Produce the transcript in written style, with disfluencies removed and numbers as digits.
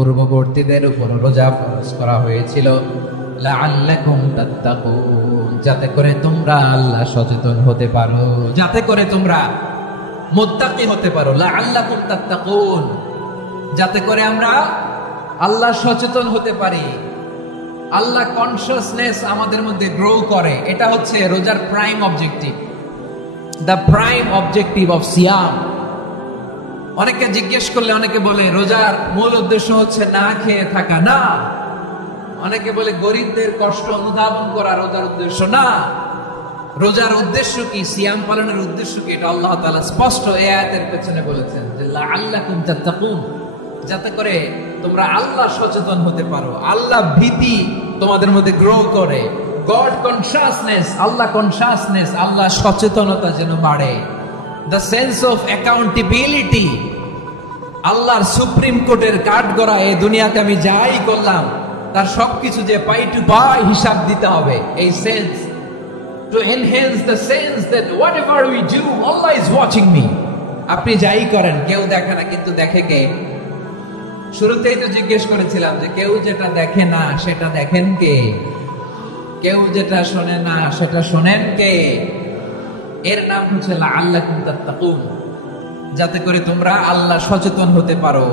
পূর্ববর্তীদের উপর রোজা ফরজ করা হয়েছিল লাআল্লাকুম তাত্তাকুন, যাতে করে তোমরা আল্লাহ সচেতন হতে পারো, যাতে করে তোমরা মুত্তাকি হতে পারো। লাআল্লাকুম তাত্তাকুন, যাতে করে আমরা আল্লাহ সচেতন হতে পারি, আল্লাহ কনসিয়াসনেস আমাদের মধ্যে গ্রো করে। এটা হচ্ছে রোজার prime objective, the prime objective of সিয়াম। অনেকে জিজ্ঞেস করলে অনেকে বলে রোজার মূল উদ্দেশ্য হচ্ছে না খেয়ে থাকা। না, অনেকে বলে গরিবদের কষ্ট অনুধাবন করা রোজার উদ্দেশ্য। না, রোজার উদ্দেশ্য কি, সিয়াম পালনের উদ্দেশ্য কি, এটা আল্লাহ তাআলা স্পষ্ট এই আয়াতের পেছনে বলেছেন যে লাআল্লাকুম তাত্তাকুন, যাতে করে তোমরা আল্লাহ সচেতন হতে পারো, আল্লাহ ভীতি তোমাদের মধ্যে গ্রো করে, গড কনসিয়াসনেস, আল্লাহ কনসিয়াসনেস, আল্লাহ সচেতনতা যেন বাড়ে, দ্য সেন্স অফ অ্যাকাউন্টেবিলিটি। আল্লাহর সুপ্রিম কোর্টের কাঠগড়া এই দুনিয়াতে আমি যাই করলাম তার সবকিছু যে পাই টু পাই হিসাব দিতে হবে, এই sense, to enhance the sense that whatever we do Allah is watching me. আপনি যাই করেন কেউ দেখে না, কিন্তু দেখে কে? শুরুতেই তো জিজ্ঞেস করেছিলাম যে কেউ যেটা দেখে না সেটা দেখেন কে? কেউ যেটা শোনে না সেটা শোনেন কে? এর নাম হচ্ছে লাআল্লাকুম তাত্তাকুন, যাতে করে তোমরা আল্লাহ সচেতন হতে পারো।